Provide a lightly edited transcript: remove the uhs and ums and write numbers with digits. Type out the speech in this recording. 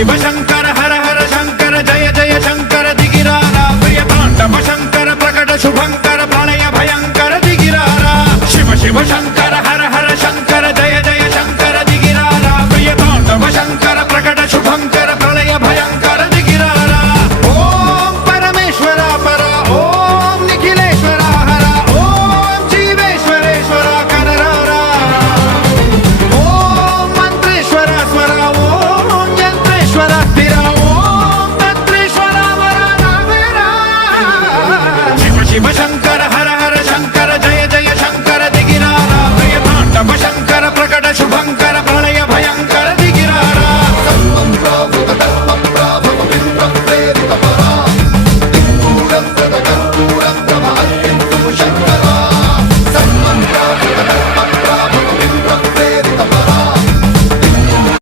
शिव शंकर हर हर शंकर जय जय शंकर दिगिरारा प्रिय तांडव शंकर प्रकट शुभंकर प्रलय भयंकर दिगिरारा शिव शिव शंकर